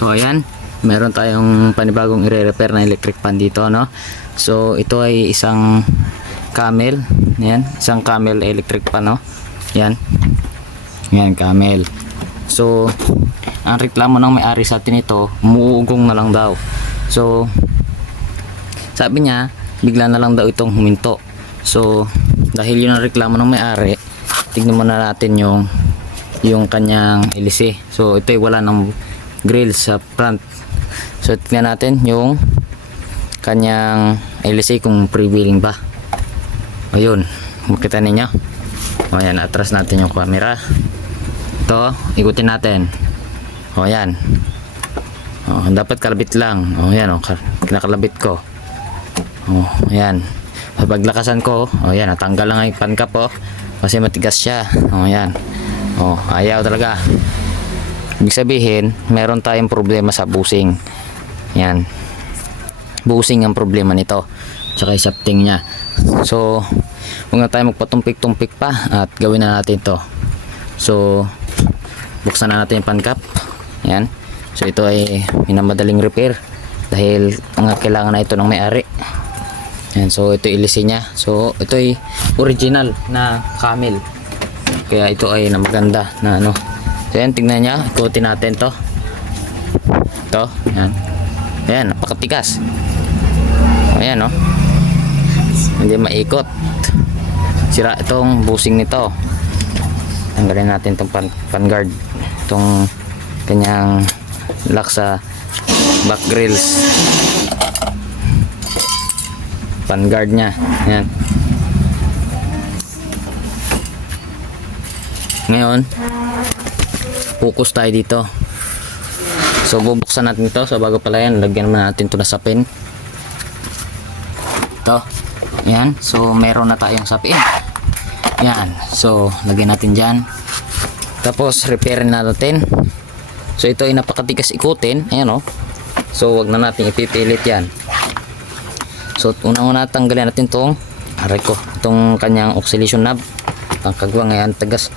So ayan, meron tayong panibagong i-repair na electric fan dito, no? So ito ay isang Camel, yan, isang Camel electric fan, no? Yan. Yan, Camel. So ang reklamo ng may-ari sa atin ito, umuugong na lang daw. So sabi niya, bigla na lang daw itong huminto. So dahil yun ang reklamo ng may-ari, tignan muna natin yung kanyang hélice. So ito ay wala ng grill sa front. So tingnan natin yung kanyang hélice kung prevailing ba. Ayun, makita ninyo. O ayan, atras natin yung camera. Ito, ikutin natin. O ayan. O, dapat kalabit lang. O ayan, kinakalabit ko. O ayan. Paglakasan ko, o ayan, natanggal lang yung pan cap, o kasi matigas siya. O ayan. O, ayaw talaga. Ibig sabihin, meron tayong problema sa bushing. Yan. Bushing ang problema nito. Tsaka yung shafting niya. So, huwag na tayo magpatumpik-tumpik pa at gawin na natin to. So, buksan na natin yung pan cap. Yan. So, ito ay minamadaling repair dahil kailangan na ito ng may-ari. Yan. So, ito hélice niya. So, ito ay original na Camel. Kaya ito ay na maganda na ano. So yan, tingnan nyo, ikutin natin to. Ito, yan. Ayan, napakatigas. Ayan, no. Hindi maikot. Sira itong bushing nito. Tanggalin natin itong pan guard. Itong kanyang lock sa back grills. Pan guard nya. Ayan. Ngayon, focus tayo dito. So bubuksan natin ito. So bago pala yan, lagyan naman natin ito na sapin. Ito. Ayan. So meron na tayong sapin. Ayan. So lagyan natin dyan. Tapos repairin natin. So ito ay napakatigas ikutin. Ayan, o. So wag na natin ipipilit yan. So unang-una tanggalin natin itong aray ko, itong kanyang oscillation knob. Ang kagwang. Ayan. Tigas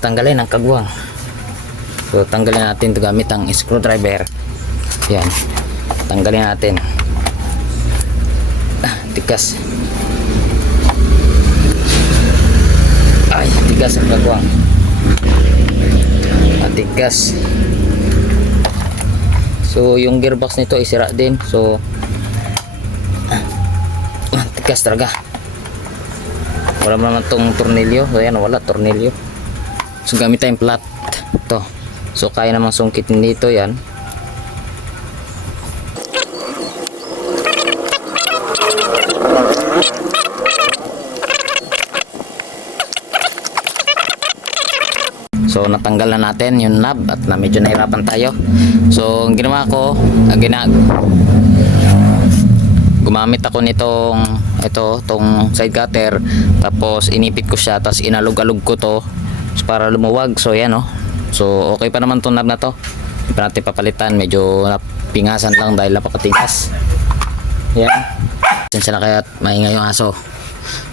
tanggalin ang kagwang. So tanggalin natin ito gamit ang screwdriver. Yan. Tanggalin natin. Tigas. Ay, tigas ang kagwang. Tigas. So yung gearbox nito ay sira din. So tigas talaga. Wala naman itong tornilyo. So yan, wala tornilyo. So gamit tayong flat. Ito. So kaya namang sungkitin dito yan. So natanggal na natin yung knob at medyo nahirapan tayo. So ang ginawa ko, gumamit ako nitong tong side cutter, tapos inipit ko siya, tapos inalog-alog ko to para lumuwag. So yan, oh. So okay pa naman tong knob na to. Hindi pa natin papalitan, medyo napingasan lang dahil napakatigas. Yan. Sensya na kaya maingay yung aso.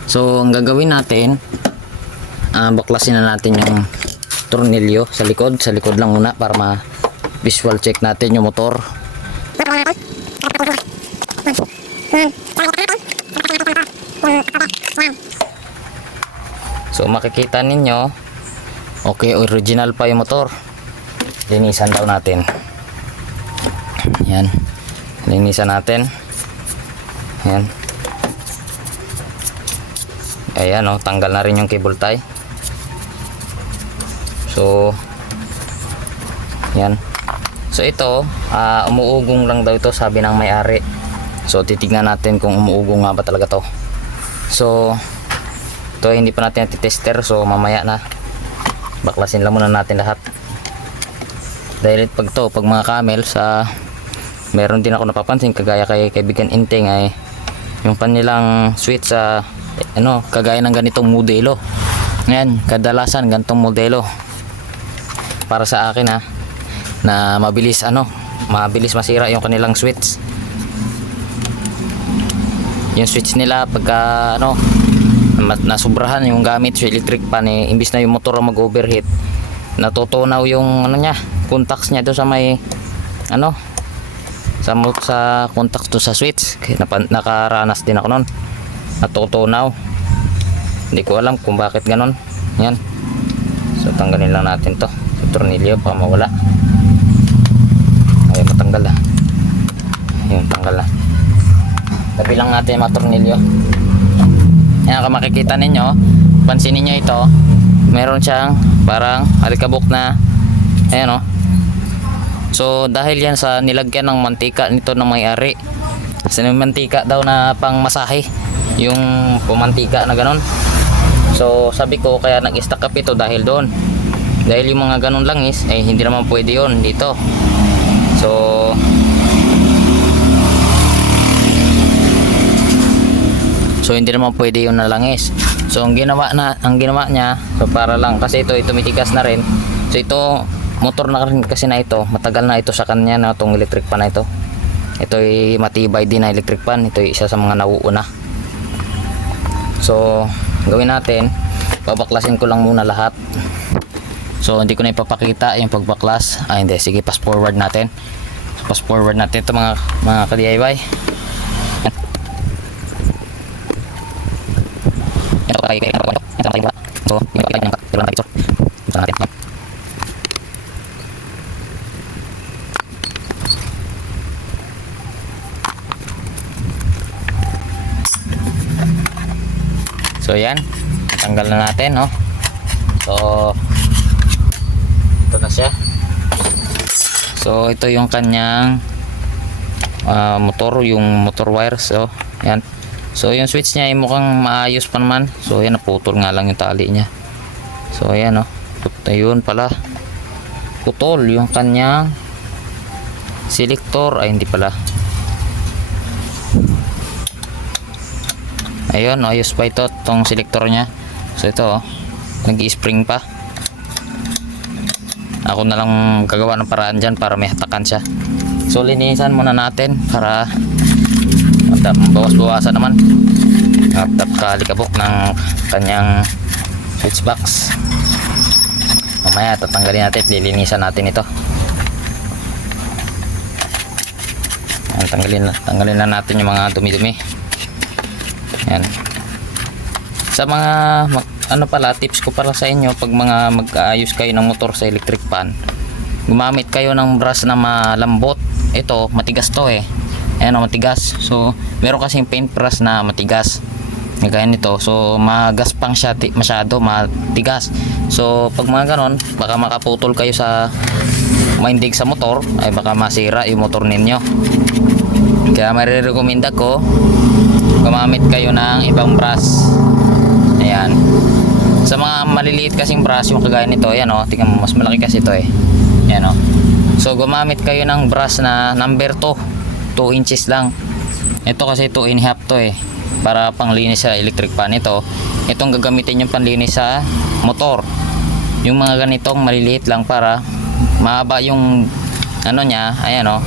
So ang gagawin natin, baklasin na natin yung tornilyo sa likod lang muna para ma-visual check natin yung motor. So makikita ninyo, okay, original pa yung motor. Linisan daw natin. Yan. Linisan natin. Yan. Ayan, oh, tanggal na rin yung cable tie. So yan. So ito, umuugong lang daw ito, sabi ng may-ari. So titignan natin kung umuugong nga ba talaga to. So ito hindi pa natin tester, so mamaya na. Baklasin lang muna natin lahat. Dahil pag mga Camel, meron din ako napapansin kagaya kay kaibigan Inteng ay yung kanilang switch sa kagaya ng ganitong modelo. Ngayon, kadalasan ganitong modelo. para sa akin ha, na mabilis masira yung kanilang switch. Yung switch nila pagka nasubrahan yung gamit sa electric pan, imbis na yung motor ang mag-overheat, natutunaw yung contacts niya doon sa may sa contacts doon sa switch. Nakaranas din ako nun, natutunaw. Hindi ko alam kung bakit ganon. Yan, so tanggalin lang natin to sa tornilyo para mawala. Ay, matanggal na. Yun, tanggal na. Tabi lang natin yung mga tornilyo. Yan, kung makikita ninyo, pansinin nyo ito, meron siyang parang alikabok na, ayan o. So dahil yan sa nilagyan ng mantika nito ng may-ari, kasi may mantika daw na pang masahe, yung pumantika na ganon. So sabi ko kaya nag-stack up ito dahil doon, dahil yung mga ganon langis hindi naman pwede yon dito. So hindi naman pwede yun na langis. So ang ginawa niya, so para lang kasi ito tumitigas na rin. So ito motor na rin kasi na ito, matagal na ito sa kanya na itong electric pan na ito. Ito ay matibay din na electric pan. Ito ay isa sa mga nauuna. So gawin natin, babaklasin ko lang muna lahat. So hindi ko na ipapakita yung pagbaklas. Hindi, sige, fast forward natin. So, fast forward natin ito mga ka-DIY. So yan, tanggal na natin, no? So ito na siya. So ito yung kanyang motor, yung motor wires. So yan. So yung switch niya ay mukhang maayos pa naman. So yan, naputol nga lang yung tali niya. So ayan, no? Ayun pala, putol yung kanyang selector. Ay, hindi pala. Ayun, ayos pa ito, tong selector niya. So ito, nag-i-spring pa. Ako na lang gagawa ng paraan dyan para may hatakan siya. So linisan muna natin para bawas-bawasan naman at kalikabok ng kanyang switch box. Mamaya tatanggalin natin, lilinisan natin ito. Ayan, tanggalin na natin yung mga dumi-dumi. Yan. Sa mga tips ko pala sa inyo, pag mga mag-aayos kayo ng motor sa electric pan, gumamit kayo ng brush na malambot. Ito matigas to ayan, matigas. So meron kasing paint brush na matigas gaya nito, so magaspang siya, masyado matigas. So pag mga ganon, baka makaputol kayo sa maindig sa motor, ay baka masira yung motor ninyo. Kaya marirekomenda ko, gumamit kayo ng ibang brush. Ayan, sa mga maliliit kasing brush, yung kagaya nito, ayan o, tingnan mo, mas malaki kasi ito ayan o. So gumamit kayo ng brush na number 2 inches lang. Ito kasi 2.5 to para panglinis sa electric pan. Itong gagamitin yung panlinis sa motor. Yung mga ganitong maliliit lang para mahaba yung niya, ayan o,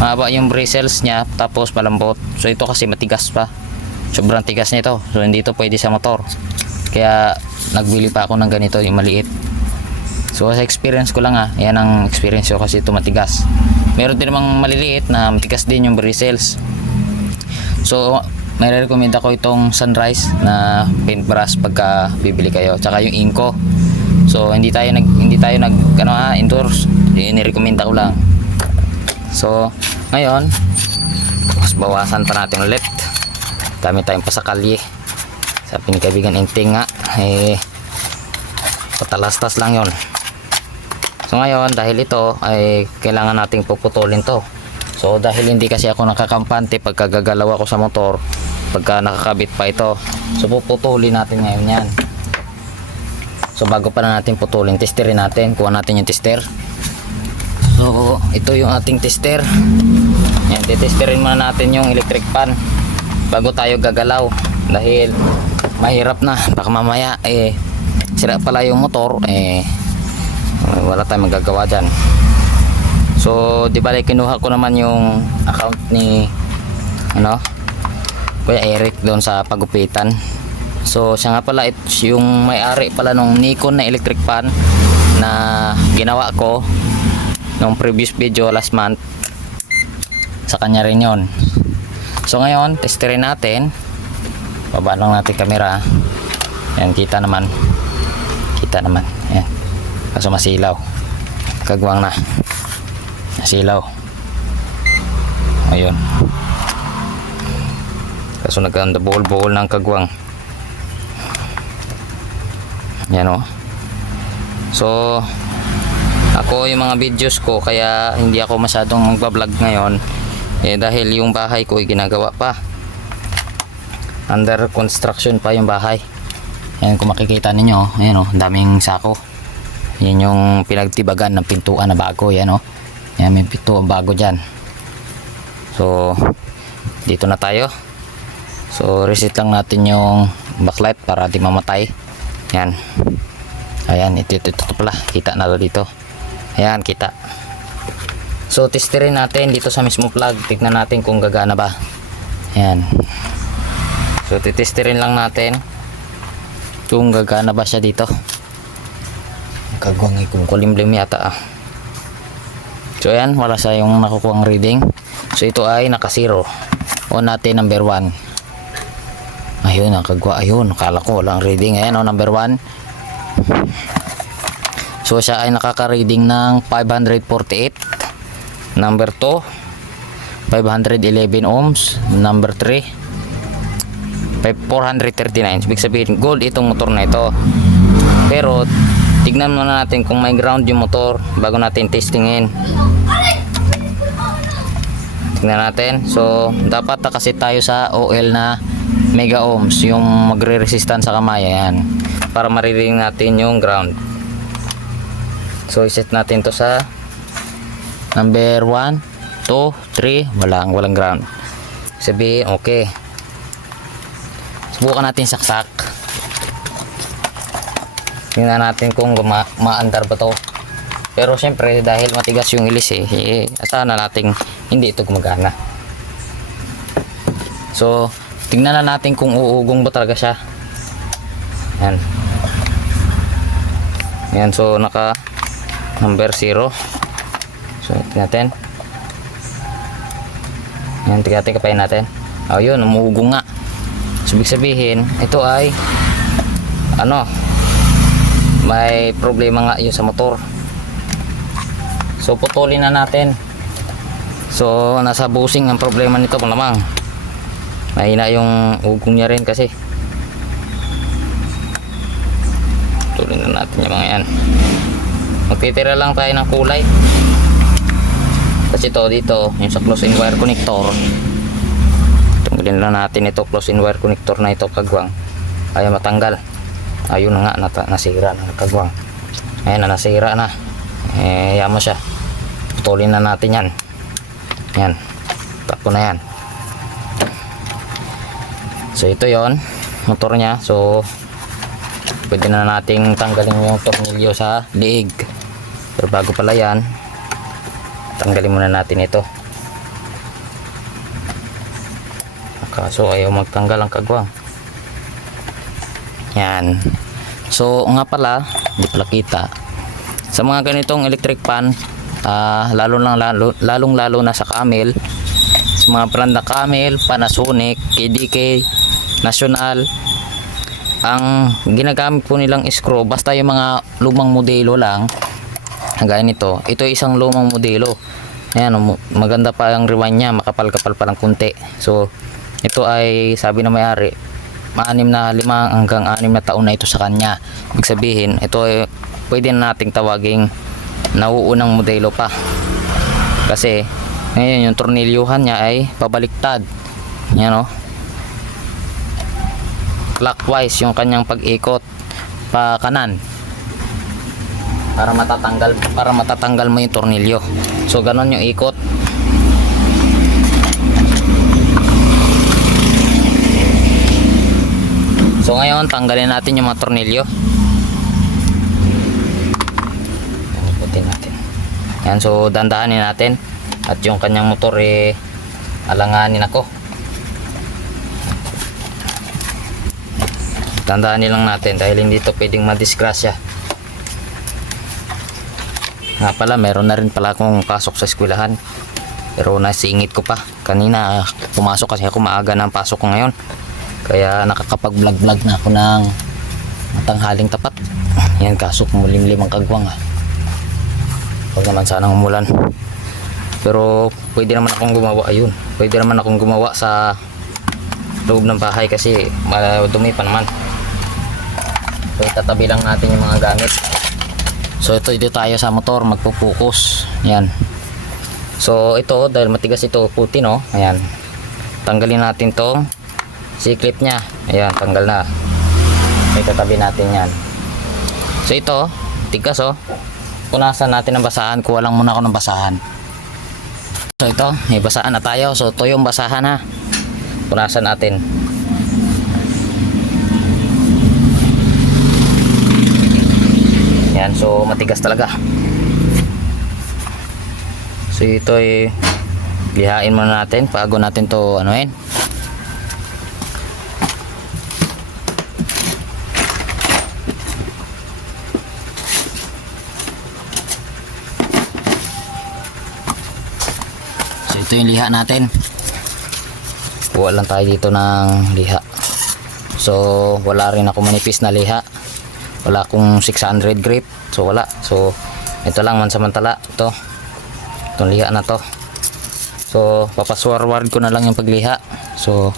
mahaba yung bristles niya, tapos malambot. So ito kasi matigas pa, sobrang tigas nito. So hindi ito pwede sa motor, kaya nagbili pa ako ng ganito, yung maliit. So sa experience ko lang yan ang experience ko, kasi ito matigas. Meron din namang maliliit na matigas din yung bristles. So may recommend ako itong Sunrise na paintbrush pagka bibili kayo, tsaka yung Inco. So hindi tayo nag endorse, ni-recommend ko lang. So ngayon, mas bawasan pa natin ulit. Dami tayong pasakalye. Sabi ni kaibigan Inting patalastas lang yon. So ngayon, dahil ito ay kailangan nating puputulin to. So dahil hindi kasi ako nakakampante pagka gagalaw ako sa motor, pagka nakakabit pa ito, so puputulin natin ngayon yan. So bago pa na natin putulin, testerin natin, kuha natin yung tester. So ito yung ating tester. Yan, titesterin muna natin yung electric pan bago tayo gagalaw, dahil mahirap na, baka mamaya sira pala yung motor, wala tayong magagawa dyan. So di bale kinuha ko naman yung account ni Kuya Eric doon sa pagupitan. So siya nga pala yung may-ari pala nung Nikon na electric fan na ginawa ko nung previous video last month. Sa kanya rin yon. So ngayon testerin natin. Baba lang natin camera. Yan, kita naman. Yan. Kaso masilaw. Kagwang na. Masilaw. Ayun. Kaso nagkanda buhol-buhol ng kagwang. Yan o. So ako yung mga videos ko, kaya hindi ako masyadong magbablog ngayon dahil yung bahay ko ginagawa pa, under construction pa yung bahay. Ayan, kung makikita ninyo, ayan o, daming sako. Yan yung pinagtibagan ng pintuan na bago. Yan o, ayan, may pintuan bago dyan. So dito na tayo. So reset lang natin yung backlight para di mamatay. Yan. Ayan, ito pala, kita na dito. Ayan, kita. So testerin natin dito sa mismo plug. Tignan natin kung gagana ba. Ayan. So titesterin lang natin kung gagana ba siya dito. Kagwang kung kulimlim yata. So ayan, wala sa yung nakukuhang reading. So ito ay naka 0. On natin number 1. Ayun, nakagwa. Ayun, nakala ko walang reading. Ayan o, number 1. So siya ay nakaka-reading ng 548. Number 2 511 ohms. Number 3 439. Ibig sabihin gold itong motor na ito. Pero tignan muna natin kung may ground yung motor bago natin testingin. Tignan natin. So dapat nakasit tayo sa OL na mega ohms, yung magre-resistan sa kamay. Ayan, para mariring natin yung ground. So iset natin to sa number 1 2 3. Walang ground. Sabihin okay. Subukan natin saksak. Tingnan natin kung maandar ba to. Pero syempre dahil matigas yung ilis asahan na natin hindi ito gumagana. So tingnan na natin kung uugong ba talaga siya. Yan. Yan, so naka number 0. So tingnan natin. Yan, tingnan natin, kapain natin. Ayun, umuugong nga. So ibig sabihin ito ay may problema nga yun sa motor. So putulin na natin. So nasa bushing ang problema nito malamang. Mahina yung ugong niya rin kasi. Putulin na natin yung mga yan. Magtitira lang tayo ng kulay. Kasi ito dito yung sa close-in wire connector, tanggalin lang natin ito, close-in wire connector na ito kagwang. Ayaw matanggal. Ayun na nga, nasira na kagwang. Ayan na, nasira na. Yaman siya. Putulin na natin yan. Yan. Takpo na yan. So ito yon motor niya. So pwede na nating tanggalin yung tornilyo sa liig. Pero bago pala yan, tanggalin muna natin ito. Kaso ayaw magtanggal ang kagwang. Yan. So nga pala, hindi pala kita. Sa mga ganitong electric fan, lalong lalo na sa Camel, sa mga brand na Camel, Panasonic, KDK, National, ang ginagamit po nilang screw, basta yung mga lumang modelo lang, gaya nito, ito isang lumang modelo. Ayan, maganda pa ang rewind niya, makapal-kapal pa ng kunti. So ito ay sabi na may-ari, 5 hanggang 6 na taon na ito sa kanya. Ibig sabihin ito ay pwede na nating tawaging nauunang modelo pa, kasi ngayon yung tornilyuhan niya ay pabaliktad. Yan o, clockwise yung kanyang pag-ikot pa kanan para matatanggal mo yung tornilyo. So ganon yung ikot. So ngayon tanggalin natin yung mga tornilyo. Atin natin. Yan, so dandahanin natin. At yung kanyang motor alanganin ako. Dandahanin lang natin dahil hindi ito pwedeng madisgrasya. Nga pala, meron na rin pala akong pasok sa eskwelahan. Pero nasingit ko pa. Kanina pumasok kasi ako, maaga na ang pasok ko ngayon. Kaya nakakapag-vlog na ako ng matanghaling tapat. Yan, kaso kumulimlim ang kagwang. Huwag naman sanang umulan. Pero pwede naman akong gumawa. Ayun, pwede naman akong gumawa sa loob ng bahay kasi madumi pa naman. So itatabi lang natin yung mga gamit. So ito tayo sa motor, magpo-focus. Yan. So ito, dahil matigas ito, puti no. Ayan. Tanggalin natin tong C-clip nya. Ayan, tanggal na. Itatabi natin yan. So ito, tigas oh. Punasan natin ng basahan. Kuha lang muna ako ng basahan. So ito, may basahan na tayo. So ito yung basahan ha. Punasan natin. Yan, so matigas talaga. So ito lihain muna natin bago natin to anuhin. So ito yung liha natin. Kuha lang tayo dito ng liha. So wala rin ako manipis na liha. Wala akong 600 grip. So wala. So ito lang mansamantala. Itong liha na to. So papaswarward ko na lang yung pagliha. So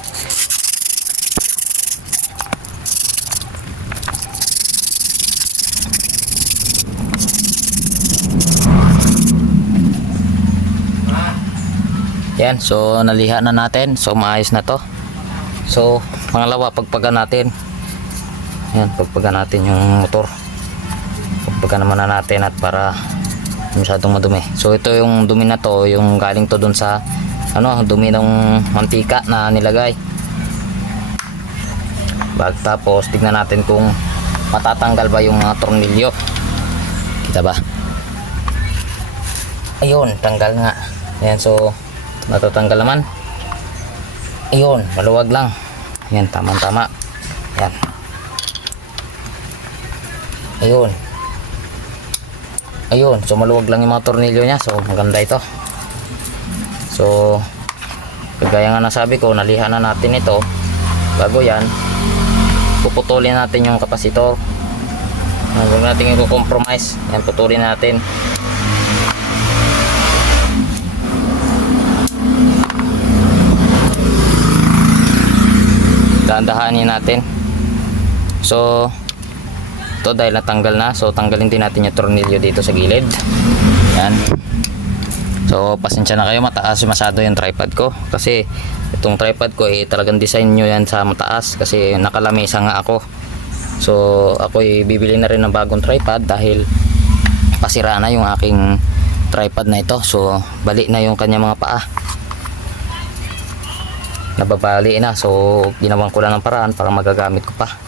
yan. So naliha na natin. So maayos na to. So pangalawa, pagpagan natin. Yan, pagpagan natin yung motor. Pagpagan naman na natin at para masyadong madumi. So ito yung dumi na to, yung galing to dun sa dumi ng mantika na nilagay. Tapos tignan natin kung matatanggal ba yung mga tornilyo. Kita ba? Ayun, tanggal nga. Ayan, so natatanggal naman. Ayun, maluwag lang. Ayan, tama-tama. Ayan. Ayun. Ayun, so maluwag lang yung mga tornilyo niya. So maganda ito. So kagaya nga nasabi ko, naliha na natin ito. Bago yan, puputulin natin yung kapasitor. Huwag natin i-compromise. Yan, putulin natin. Dahan-dahanin natin. So ito dahil natanggal na, so tanggalin din natin yung tornilyo dito sa gilid. Yan. So pasensya na kayo, mataas masyado yung tripod ko kasi itong tripod ko talagang design nyo yan sa mataas kasi nakalamesa nga ako. So ako bibili na rin ng bagong tripod dahil pasira na yung aking tripod na ito. So bali na yung kanya mga paa, nababali na. So ginawan ko lang ng paraan para magagamit ko pa.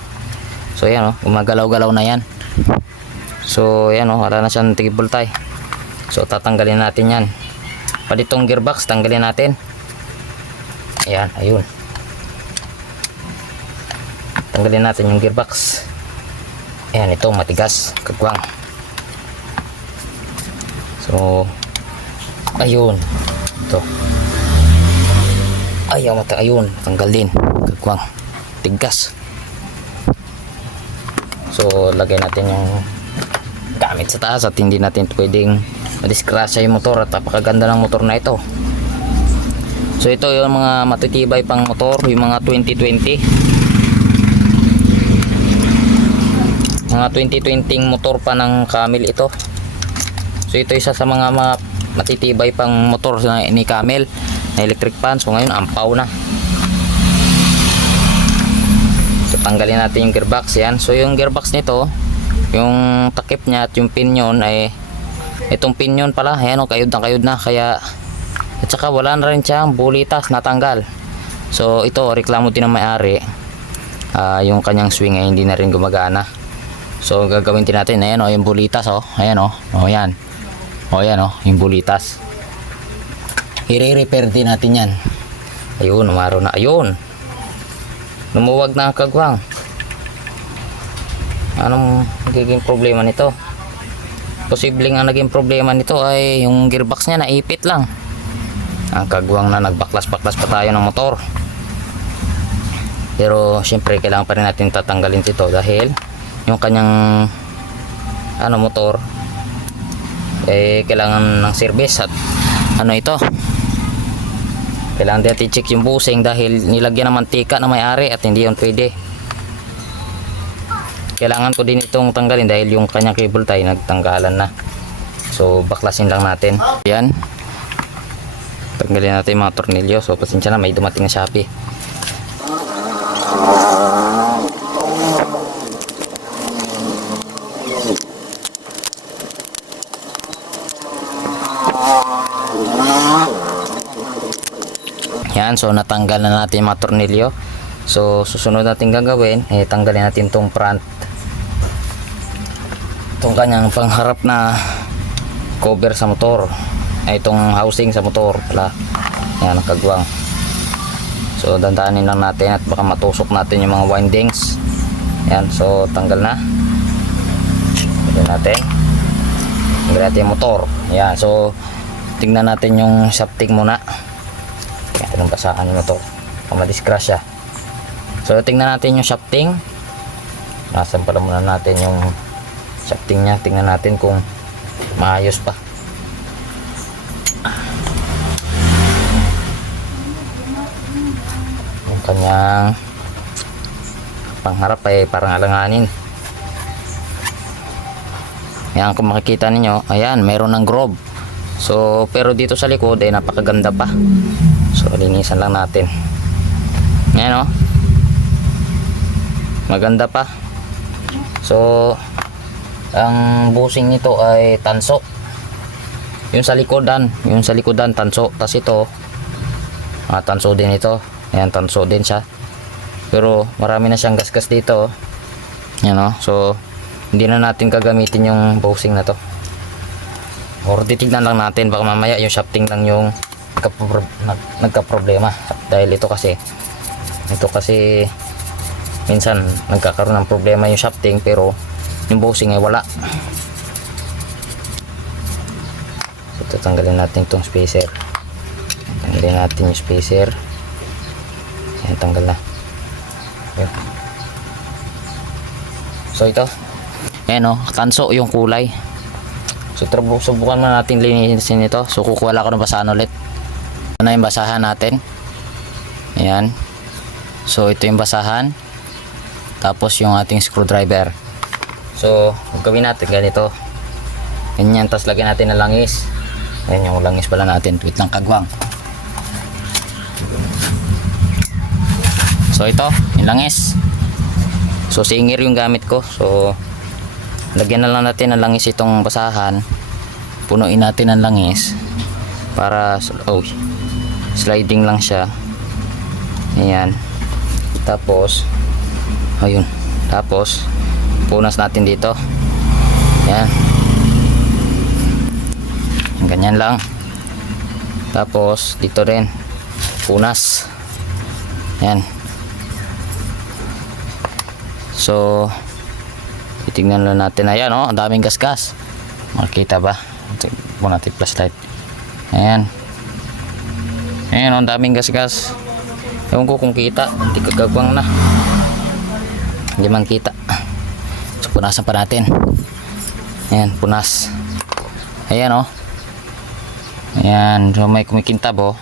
So yan gumagalaw-galaw na yan. So yan wala na siyang tigibultay. So tatanggalin natin yan. Pati itong gearbox tanggalin natin. Ayan, ayun. Tanggalin natin yung gearbox. Ayan, ito matigas, kagwang. So ayun. Ito. Ayun, tanggal din, kagwang. Tigas. So lagay natin yung gamit sa taas at hindi natin pwedeng madiskrasya yung motor at napakaganda ng motor na ito. So ito yung mga matitibay pang motor, yung mga 2020 motor pa ng Camel ito. So ito isa sa mga matitibay pang motor ni Camel na electric fan. So ngayon ampaw na. So tanggalin natin yung gearbox yan. So yung gearbox nito, yung takip niya at yung pinion ay itong pinion pala, ayan kayod na kaya at saka wala na rin siyang bulitas, natanggal. So ito reklamo din ng may-ari, yung kanyang swing ay hindi na rin gumagana. So gagawin din natin, ayan yung bulitas ayan yan. O yan o, yung bulitas. I-repair din natin yan. Ayun, umaro na. Ayun. Lumuwag na ang kagwang. Anong nagiging problema nito? Posibleng ang naging problema nito ay yung gearbox niya naipit lang. Ang kagwang na nagbaklas-baklas pa tayo ng motor. Pero syempre kailangan pa rin natin tatanggalin ito dahil yung kanyang motor kailangan ng service at ito, kailangan din natin check yung busing dahil nilagyan ng mantika na may-ari at hindi yun pwede. Kailangan ko din itong tanggalin dahil yung kanyang cable tie nagtanggalan na, so baklasin lang natin. Yan, tanggalin natin yung mga tornilyo. So pasensya na, may dumating na Shopee. Yan, so natanggal na natin yung mga tornilyo. So susunod natin gagawin, tanggalin natin tong front, itong kanyang pangharap na cover sa motor, itong housing sa motor pala. Yan ang kagwang. So dandanin lang natin at baka matusok natin yung mga windings. Yan, so tanggal na. Tanggal natin yung motor. Yan, so tingnan natin yung shafting muna. Anong basahan yung motor, madisgrasya. So tingnan natin yung shafting. Nasan pala muna natin yung shafting nya. Tingnan natin kung maayos pa. Yung kanyang pangharap ay parang alanganin. Yan, kung makikita ninyo, ayan, meron ng groove. So pero dito sa likod ay napakaganda pa. So linisan lang natin. Ayan o, maganda pa. So ang busing nito ay tanso. Yung sa likodan tanso. Tas ito tanso din ito. Ayan, tanso din siya. Pero marami na siyang gasgas dito. Ayan o, so hindi na natin gagamitin yung busing na to. Or titignan lang natin, baka mamaya yung shafting lang yung nagka-problema. Dahil ito kasi minsan nagkakaroon ng problema yung shafting pero yung busing ay wala. So tatanggalin natin itong spacer. Tanggalin natin yung spacer. Ayan, tanggal na. Ayan. So ito, ayan o, tanso yung kulay. So subukan mo natin linisin ito. So kukuha lang ako ng basahan ulit. Ito na yung basahan natin. Ayan. So ito yung basahan. Tapos yung ating screwdriver. So gawin natin ganito. Ganyan, tapos lagyan natin ng langis. Ayan yung langis pala natin. Wait lang, kagwang. So ito yung langis. So singir yung gamit ko. So lagyan na lang natin ng langis itong basahan. Punuin natin ng langis para sliding lang siya. Ayan. Tapos ayun. Tapos punas natin dito. Ayan. Ganyan lang. Tapos dito rin punas. Ayan. So titingnan lang natin. Ayan o, ang daming gasgas. Makikita ba? Tignan natin flashlight. Ayan. Ayan o, ang daming gasgas. Ewan ko kung kita. Hindi kagagwang na. Hindi man kita. So punasan pa natin. Ayan, punas. Ayan o. Ayan, so may kumikintab o.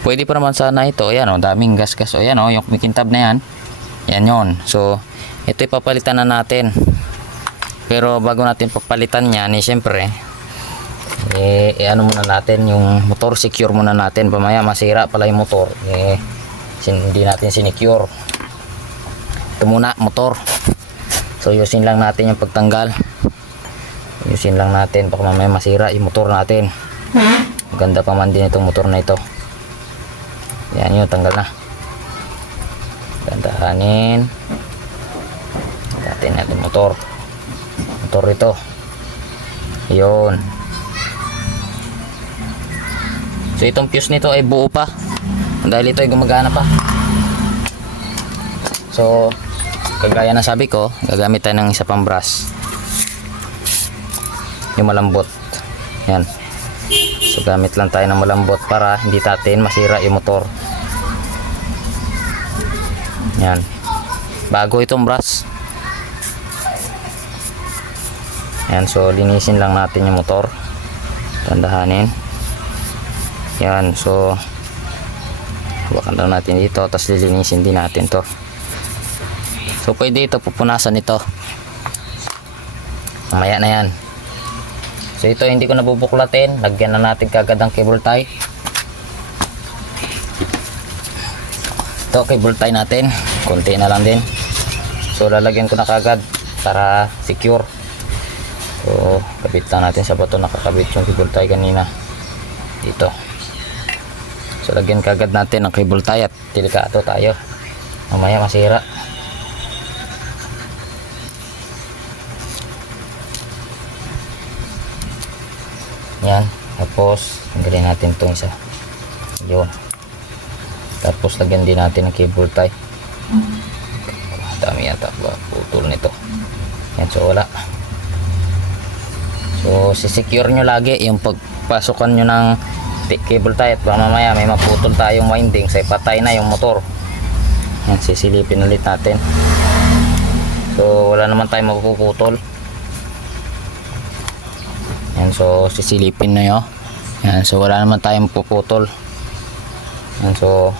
Pwede pa naman sana ito. Ayan o, daming gasgas. O ayan o, yung kumikintab na yan. Ayan yun. So ito ipapalitan na natin. Pero bago natin papalitan yan, syempre ano muna natin yung motor, secure muna natin. Pamaya masira pala yung motor, hindi natin sinecure. Ito muna motor. So yusin lang natin yung pagtanggal. Yusin lang natin, baka mamaya masira yung motor natin. Maganda pa man din itong motor na ito. Yan yun, tanggal na. Gandahanin natin motor ito. Yun. So itong fuse nito ay buo pa dahil ito ay gumagana pa. So kagaya na sabi ko, gagamit tayo ng isa pang brush, yung malambot. Yan. So gamit lang tayo ng malambot para hindi natin masira yung motor. Yan. Bago itong brush. Yan, so linisin lang natin yung motor. Tandahanin. Yan, so hawakan lang natin dito, tapos lilinisin din natin to. So pwede ito pupunasan ito. Mamaya na yan. So ito hindi ko nabubuklatin, lagyan na natin kagad ang cable tie. Ito cable tie natin, konti na lang din. So lalagyan ko na kagad para secure. So kabit lang natin sa bato, nakakabit yung cable tie kanina dito. So lagyan kagad natin ang cable tie at delikado tayo, mamaya masira. Yan, tapos tanggalin natin itong isa. Yun. Tapos lagyan din natin ang cable tie. Dami yata ba putol nito. Yan, so wala. So sisecure nyo lagi yung pagpasukan nyo ng cable tie at baka mamaya may maputol tayong winding, say patay na yung motor. Yan, sisilipin ulit natin. So wala naman tayong mapuputol. Yan, so sisilipin na yun. Yan, so wala naman tayong puputol. Yan, so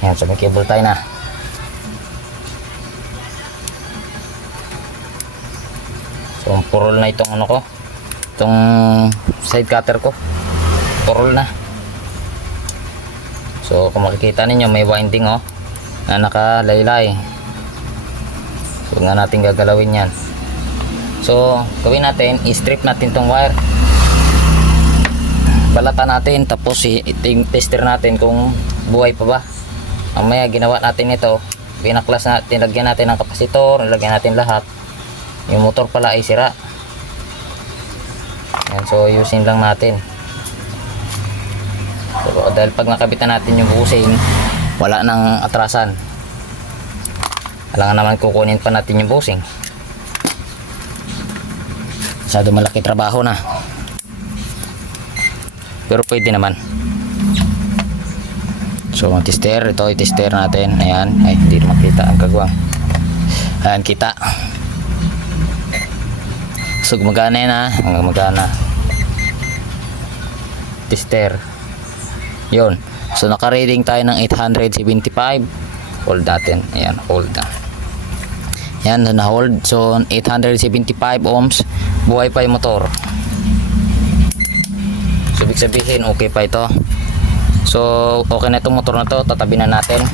yan, so may cable tie na. So purol na itong ano ko, itong side cutter ko, purol na. So kung makikita ninyo may winding na nakalaylay. So nga natin gagalawin yan. So gawin natin, i-strip natin tong wire, balatan natin, tapos i-tester natin kung buhay pa ba. Mamaya ginawa natin ito, pinaklas natin, lagyan natin ng kapasitor, lagyan natin lahat, yung motor pala ay sira. Yan, so ayusin lang natin. So, dahil pag nakabitan natin yung busing, wala nang atrasan. Kailangan naman kukunin pa natin yung busing. Masyado malaki trabaho na. Pero pwede naman. So tester, ito i-tester natin. Ayan, ay hindi makita ang kagwang. Ayan, kita. So gumagana yan gumagana. Tester. Yun. So naka-reading tayo ng 875. Hold natin. Ayan, hold na. Yan, na-hold. So 875 ohms. Buhay pa yung motor. So ibig sabihin okay pa ito. So okay na itong motor na to. Tatabi na natin.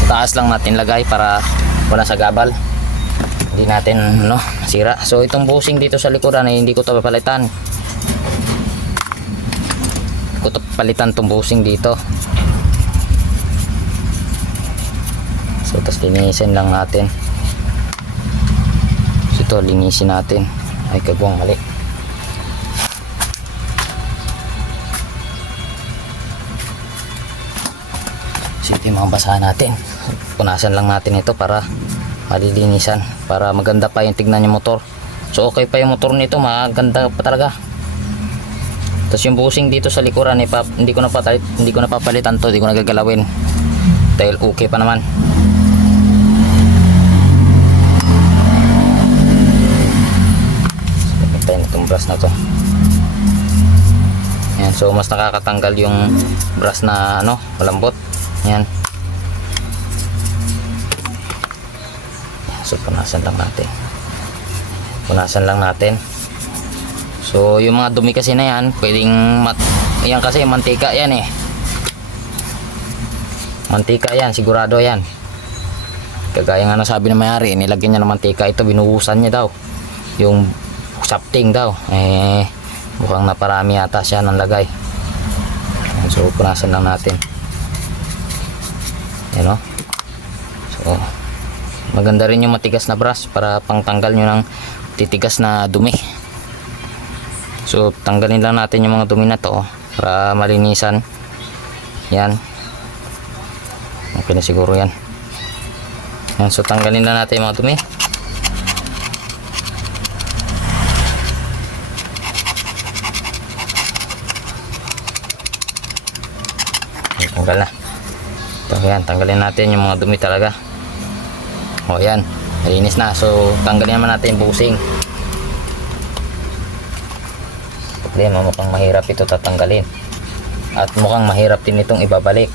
Sa taas lang natin lagay para wala sa gabal, hindi natin masira. So itong bushing dito sa likuran ay hindi ko ito papalitan. Ko ito palitan itong bushing dito. So tapos linisin lang natin. So ito linisin natin. Ay kagwang mali. So ito yung mga basahan natin. Punasan lang natin ito para malilinisan, para maganda pa yung tignan yung motor. So okay pa yung motor nito, maganda pa talaga. Tapos yung bushing dito sa likuran hindi ko na papalitan to, hindi ko na gagalawin dahil okay pa naman. So, na itong brush na to. Yan, so mas nakakatanggal yung brush na malambot. Yan. So punasan lang natin. Punasan lang natin. So yung mga dumi kasi na yan, pwedeng yan kasi mantika yan eh. Mantika yan, sigurado yan. Kagaya nga sabi ng may-ari, nilagyan niya ng mantika ito, binuhusan niya daw. Yung shafting daw. Mukhang naparami yata siya ng lagay. So So punasan lang natin. Yan o. So maganda rin yung matigas na brush para pangtanggal nyo ng titigas na dumi. So tanggalin lang natin yung mga dumi na to para malinisan. Yan. Okay na siguro yan. Yan, so tanggalin lang natin yung mga dumi. Tanggal na. So yan, tanggalin natin yung mga dumi talaga. O yan, malinis na. So tanggalin naman natin yung busing. Problema, mukhang mahirap ito tatanggalin. At mukhang mahirap din itong ibabalik.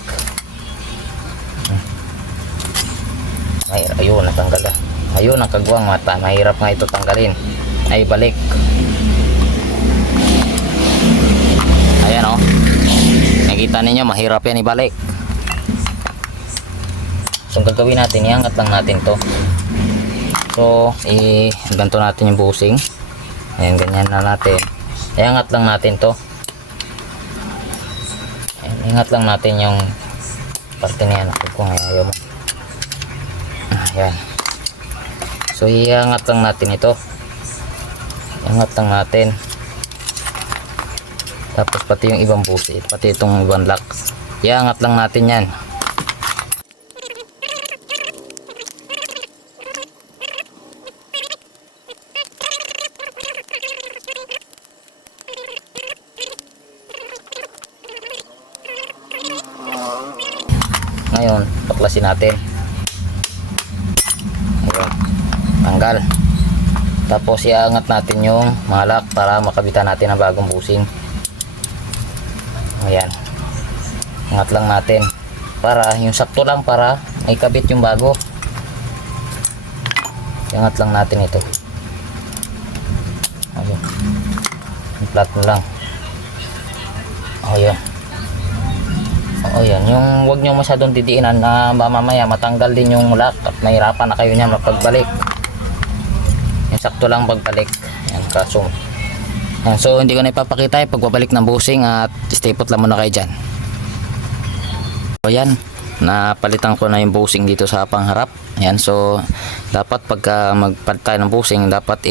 Ayun, natanggal na. Ayun, ang kagwang mata. Mahirap nga ito tanggalin. Ay, balik. Ayan o. Nakita ninyo, mahirap yan ibalik. So ang gagawin natin, iangat lang natin to. So ganito natin yung busing. Ayan, ganyan na natin. Iangat lang natin to. Ayan, ingat lang natin yung parte na yan. Kung ayaw mo. Ayan. So iangat lang natin ito. Iangat lang natin. Tapos pati yung ibang busi, pati itong ibang lock, iangat lang natin yan. Ngayon, tuklasin natin. Ayun, tanggal. Tapos iangat natin yung mga lock para makabitan natin ang bagong busing. Ayan, angat lang natin para yung sakto lang para may kabit yung bago. Angat lang natin ito. Ayun, flat mo lang. Ayan. Ayan, yung wag nyo masyadong didiinan na mamaya matanggal din yung lock at mahirapan na kayo niya mapagbalik. Yung sakto lang pagbalik. Ayan, kasum. Ayan, so hindi ko na ipapakita yung pagbabalik ng busing at stay put lang muna kayo dyan. So ayan, napalitan ko na yung busing dito sa pangharap. Ayan, so dapat pagka magpalit tayo ng busing, dapat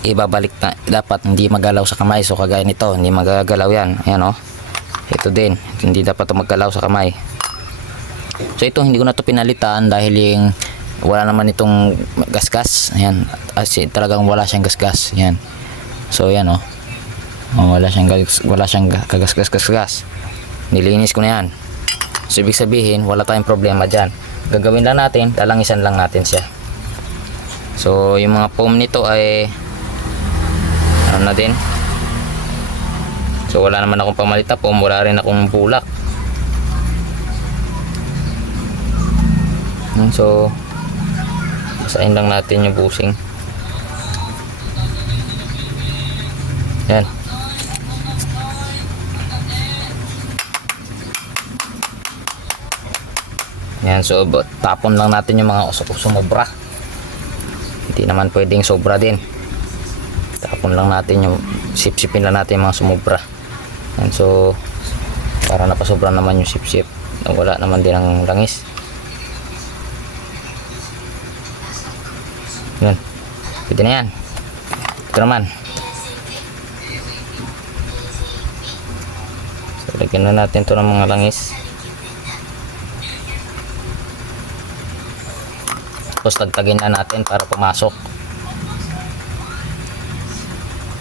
ibabalik na, dapat hindi magalaw sa kamay. So kagaya nito, hindi magagalaw yan. Ayan o, ito din, hindi dapat ito magalaw sa kamay. So ito, hindi ko na ito pinalitan dahil yung wala naman itong gasgas. Ayan, as talagang wala siyang gasgas. Ayan. So yan o. Wala siyang kagasgas. Nilinis ko na yan. So ibig sabihin, wala tayong problema dyan. Gagawin lang natin, talangisan lang natin siya. So yung mga foam nito ay ano na din. So wala naman akong pamalita foam, wala rin akong bulak. So basahin lang natin yung busing. Yan. Yan, so tapon lang natin yung mga sumobra. Hindi naman pwedeng sobra din. Tapon lang natin yung sipsipin lang natin yung mga sumobra. Yan, so para napasobra naman yung sipsip. Wala naman din ang langis. Yan. Pwede na yan. Ito naman. Lagyan na natin to ng mga langis. Tapos tagtagin na natin para pumasok.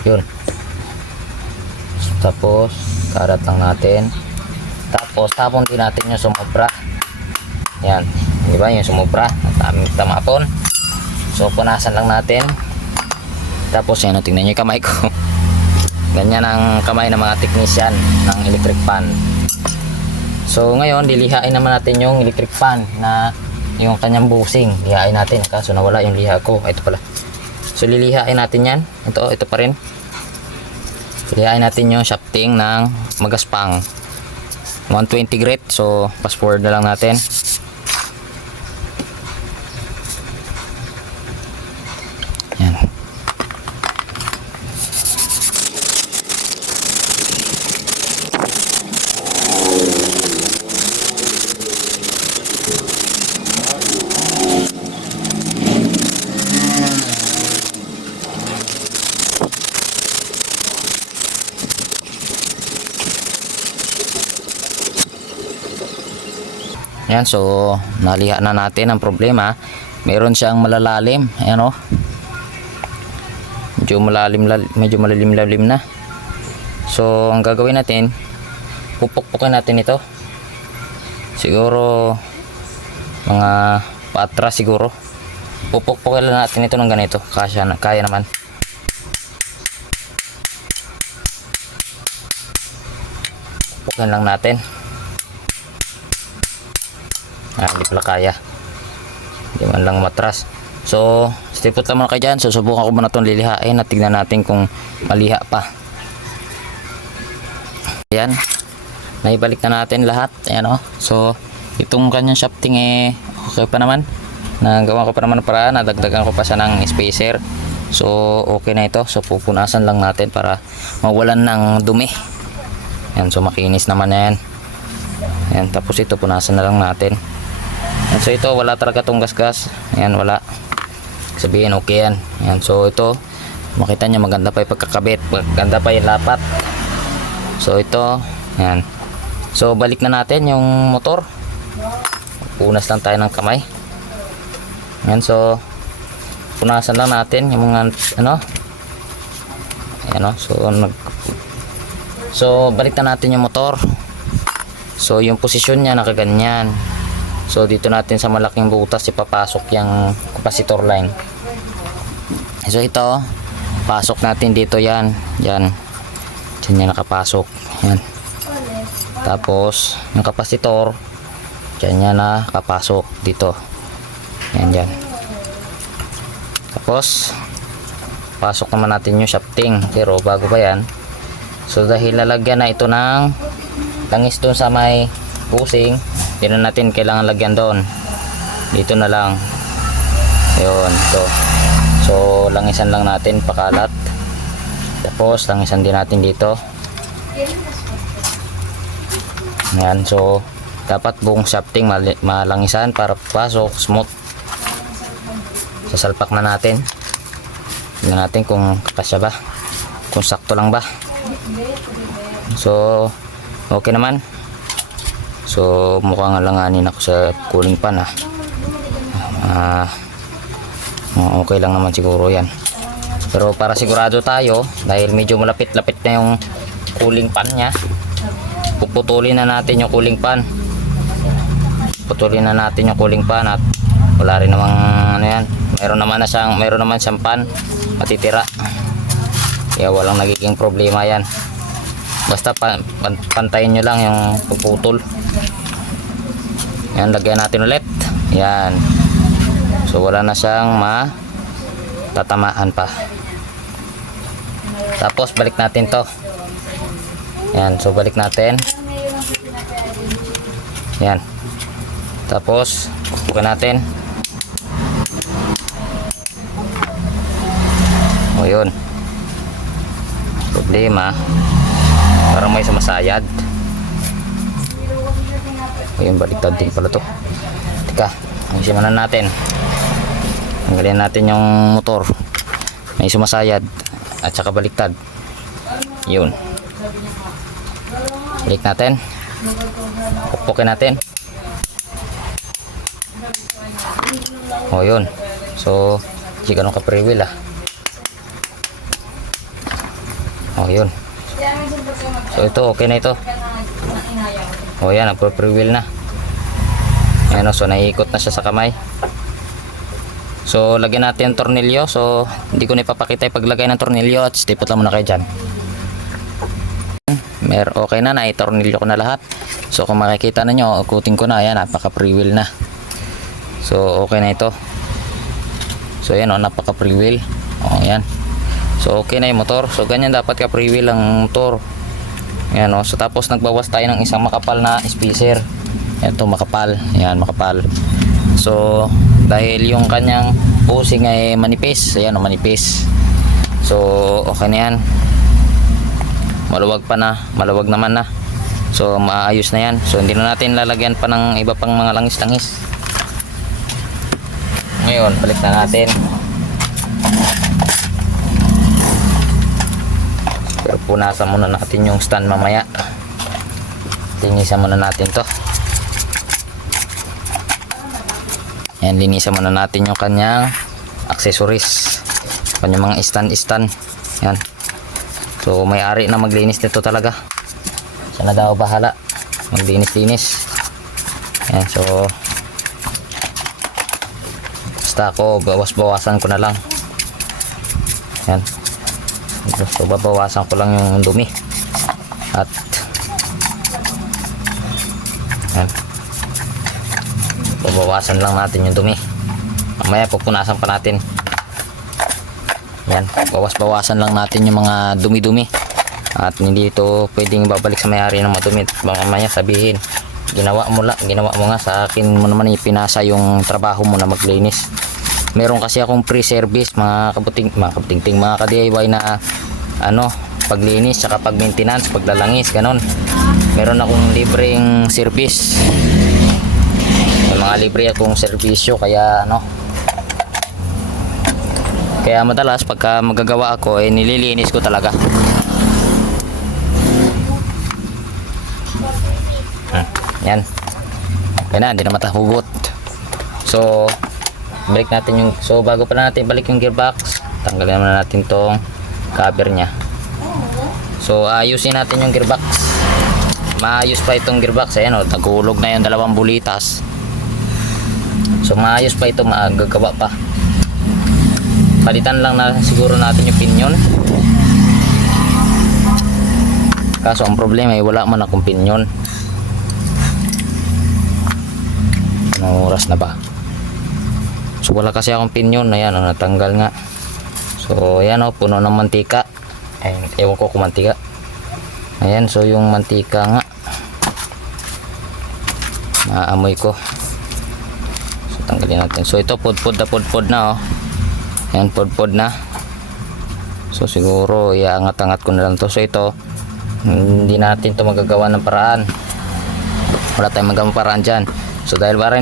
Yun. Tapos karat lang natin. Tapos tapon din natin yung sumobra. Yan. Di ba yung sumobra? Tamapon. So punasan lang natin. Tapos yan, tingnan nyo yung kamay ko. Ganyan ang kamay ng mga technician ng electric fan. So ngayon, lilihain naman natin yung electric fan na yung kanyang busing. Lihain natin, kaso nawala yung liha ko. Ito pala. So lilihain natin yan. Ito pa rin. Lihain natin yung shafting ng magaspang 120 grit. So fast forward na lang natin. Yan. Yan, so naliha na natin ang problema. Meron siyang malalalim, ayan oh. Medyo malalim na. So ang gagawin natin, pupukpukin natin ito. Siguro mga patras siguro. Pupukpukin lang natin ito ng ganito. Kaya naman. Pupukpukin lang natin. Hindi pala kaya. Hindi man lang matras. So, stipot lang muna kayo dyan. Susubukan ko muna itong lilihain at tignan natin kung maliha pa. Ayan. Naibalik na natin lahat. Ayan o. So, itong kanyang shafting okay pa naman. Nagawa ko pa naman ng paraan. Nadagdagan ko pa siya ng spacer. So, okay na ito. So, pupunasan lang natin para mawalan ng dumi. Ayan. So, makinis naman na yan. Ayan. Tapos ito, punasan na lang natin. So ito wala talaga tong gasgas. Ayan, wala. Sabihin okay yan. Ayan, so ito makita nyo maganda pa yung pagkakabit, maganda pa yung lapat. So ito, ayan. So balik na natin yung motor. Punas lang tayo ng kamay. Ayan, so punasan lang natin yung mga ano. Ayan o, so balik na natin yung motor. So yung posisyon niya nakaganyan. So dito natin sa malaking butas ipapasok yung capacitor line. So ito, pasok natin dito yan. Yan. Diyan yan nakapasok. Yan. Tapos yung capacitor diyan yan nakapasok dito. Yan dyan. Tapos pasok naman natin yung shafting. Pero bago pa yan, so dahil lalagyan na ito ng langis doon sa may pusing, hindi na natin kailangan lagyan doon. Dito na lang. Ayun. So langisan lang natin pakalat. Tapos langisan din natin dito. Ayan. So dapat buong shafting malangisan para pasok smooth. Sasalpak na natin. Tingnan natin kung kasya ba, kung sakto lang ba. So okay naman. So mukhang alanganin ako sa cooling pan okay lang naman siguro yan. Pero para sigurado tayo, dahil medyo malapit-lapit na yung cooling pan nya, puputulin na natin yung cooling pan. Putulin na natin yung cooling pan at wala rin namang ano yan. Meron naman siyang pan matitira. Kaya walang nagiging problema yan. Basta pantayin nyo lang yung puputol. Yan, lagyan natin ulit. Yan. So wala na siyang matatamaan pa. Tapos balik natin to. Yan, so balik natin. Yan. Tapos bukan natin. O yun. Problema, parang may sumasayad. Ayun, baliktad din pala to. Teka, ayusin muna natin. Tanggalin natin yung motor. May sumasayad at saka baliktad. Yun. Balik natin. Pukpukin natin. O yun. So, hindi ganun ka free wheel O yun. So ito, okay na ito. O yan, nagpo-free wheel na. Ayan o, so naiikot na siya sa kamay. So lagyan natin yung tornilyo. So hindi ko na ipapakita yung paglagay ng tornilyo at stipot lang muna kayo dyan. Okay na, naitornilyo ko na lahat. So kung makikita na nyo, ikutin ko na. Ayan, napaka-free wheel na. So okay na ito. So ayan o, napaka-free wheel. O ayan. So okay na yung motor. So ganyan dapat ka-free wheel ang motor. Ayan o. So tapos nagbawas tayo ng isang makapal na spacer. Ito makapal. Ayan, makapal. So dahil yung kanyang pusing ay manipis. Ayan o, manipis. So okay na yan. Maluwag pa na. Maluwag naman na. So maayos na yan. So hindi na natin lalagyan pa ng iba pang mga langis-langis. Ngayon balik na natin. Pero punasan muna natin yung stand mamaya. Linisan muna natin to. Yan, linisan muna natin yung kanyang accessories, kanyang mga stand. Yan. So may-ari na maglinis nito talaga. Siya na daw bahala maglinis-linis. Yan, so basta ako bawas-bawasan ko na lang. Yan. So babawasan ko lang yung dumi. At yan, babawasan lang natin yung dumi. Mamaya pupunasan pa natin. Yan, bawas-bawasan lang natin yung mga dumi-dumi. At hindi ito pwedeng babalik sa may-ari ng madumi. Mamaya sabihin, ginawa mo nga sa akin mo naman ipinasa yung trabaho mo na maglinis. Meron kasi akong pre-service mga kabuting-ting, mga ka-DIY na paglinis, saka pag-maintenance, paglalangis, ganon. Meron akong libreng service. May mga libre akong serbisyo, kaya kaya madalas pagka magagawa ako nililinis ko talaga. Yan. Okay na, hindi na matahugot. So balik natin yung, bago pa natin balik yung gearbox, tanggalin naman natin tong cover nya. So ayusin natin yung gearbox. Maayos pa itong gearbox. Ayan, nagulog na yung dalawang bulitas. So maayos pa ito, magagawa pa. Palitan lang na siguro natin yung pinion. Kaso ang problema wala man akong pinion. Anong oras na ba? So wala kasi akong pinion. Ayan, natanggal nga. So ayan, puno ng mantika. Ayan, ewan ko kung mantika. Ayan, so yung mantika nga maamoy ko. So tanggalin natin. So ito pudpud na Ayan, pudpud na. So siguro iangat-angat ko na lang to. So ito hindi natin to magagawa ng paraan. Wala tayong magawang paraan dyan. So dahil wala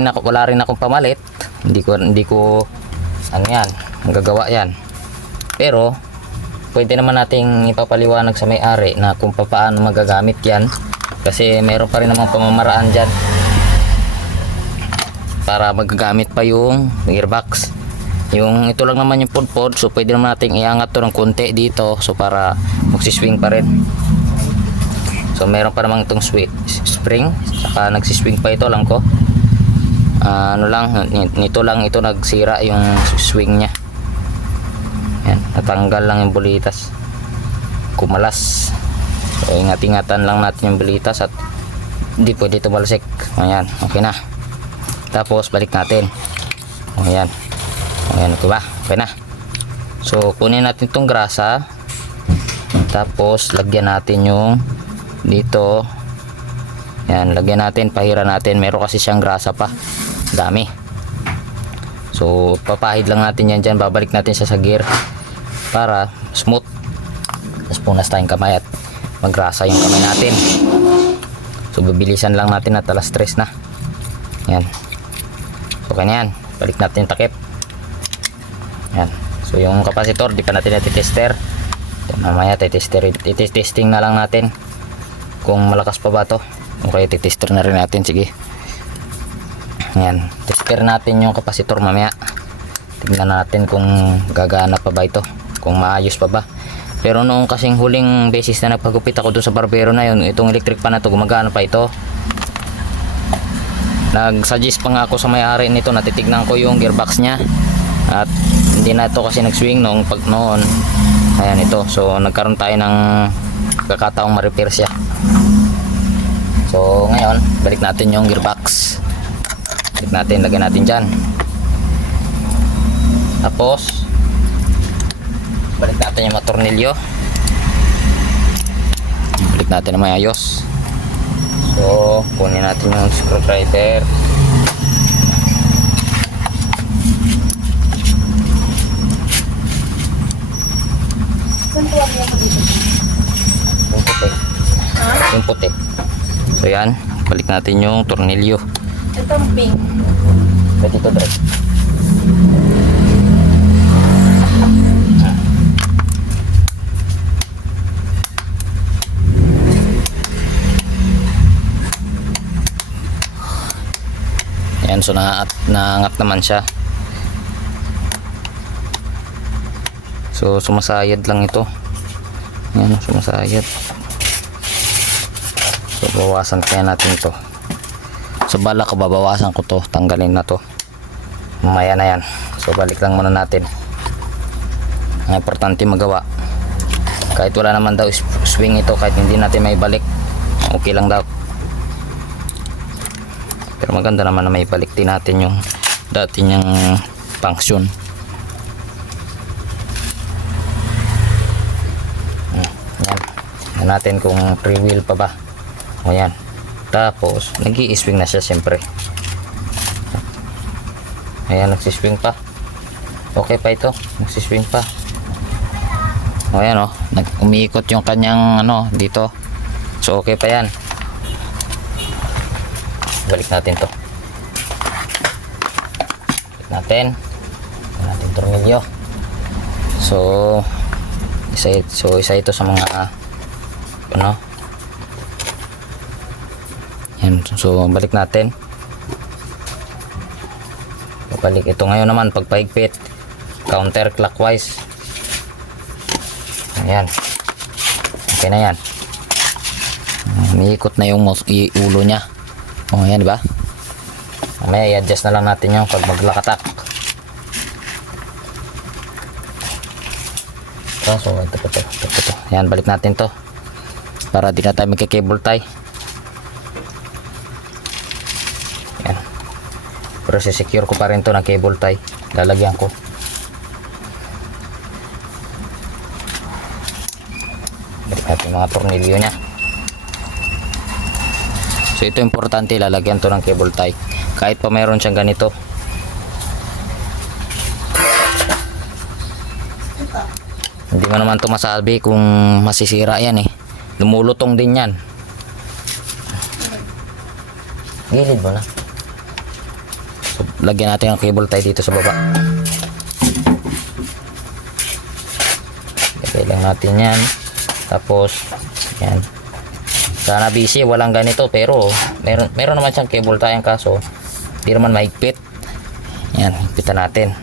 rin akong pamalit, hindi ko magagawa yan. Pero pwede naman nating ipapaliwanag sa may-ari na kung paano magagamit yan, kasi meron pa rin namang pamamaraan dyan para magagamit pa yung gearbox. Yung ito lang naman yung pudpud, so pwede naman nating iangat to ng konti dito, so para magsiswing pa rin. So meron pa namang itong spring, saka nagsiswing pa ito lang ko. Nito lang ito nagsira yung swing nya. Yan, natanggal lang yung bulitas, kumalas. So ingat-ingatan lang natin yung bulitas at hindi pwede ito balsik. Ayan, okay na. Tapos balik natin. Ayan, okay ba? Okay na. So kunin natin itong grasa, tapos lagyan natin yung dito. Yan, lagyan natin, pahira natin. Meron kasi siyang grasa pa, dami. So papahid lang natin yan dyan. Babalik natin siya sa gear para smooth. Tapos punas tayong kamay at magrasa yung kamay natin. So bibilisan lang natin at alas 3 na. Yan, okay na yan. Balik natin yung takip. Yan. So yung kapasitor di pa natin natitester. Mamaya testing na lang natin kung malakas pa ba to. Okay, titester na rin natin. Sige. Yan, tester natin yung kapasitor mamaya. Tingnan natin kung gagana pa ba ito, kung maayos pa ba. Pero noong kasing huling beses na nagpagupit ako doon sa barbero na yun, itong electric pan na to, gumagana pa ito. Nag-suggest pa nga ako sa may-ari nito, natitignan ko yung gearbox nya at hindi na ito kasi nag-swing noong noon. Ayan ito, so nagkaroon tayo ng kakataong ma-repair siya. So ngayon, balik natin yung gearbox. Balik natin, lagyan natin dyan. Tapos balik natin yung mga tornilyo. Balik natin na maayos. So kunin natin yung screwdriver. Yung puti. So yan, balik natin yung tornilyo. Itong pink. Pwede ito dry. Yan, Yan, so naangat naman siya. So sumasayad lang ito. Yan, sumasayad. So bawasan kaya natin to. So bala ko babawasan ko to, tanggalin na to. Mamaya na yan. So balik lang muna natin. Ang importante magawa. Kahit wala naman daw swing ito, kahit hindi natin may balik, okay lang daw. Pero maganda naman na may balik din natin yung dati niyang function. Yan. Yan natin kung free wheel pa ba. O yan. Tapos nag-i-swing na siya siyempre. Ayan, nagsiswing pa. Okay pa ito, nagsiswing pa. O yan o, umiikot yung kanyang ano dito. So okay pa yan. Balik natin to. Balik natin. Balik natin tornilyo. So isa ito sa mga ano. Yan, so balik natin. Balik ito ngayon naman pagpahigpit counterclockwise. Ayan, okay na yan. Umiikot na yung ulo nya. O yan, diba? Mamaya i-adjust na lang natin yung pag maglakatak. So ito. Yan, balik natin to para di na tayo magka-cable tie. Yan, pero sisecure ko pa rin to ng cable tie. Lalagyan ko. Balik natin mga tornilyo nya. So ito importante, lalagyan to ng cable tie kahit pa mayroon siyang ganito. Hindi mo naman to masabi kung masisira yan eh. Lumulutong din yan. Gilid mo na. So, lagyan natin ang cable tie dito sa baba. Lagay lang natin yan. Tapos yan. Sana busy walang ganito, pero meron naman siyang cable tie, ang kaso hindi naman mahigpit. Yan, higpitan natin.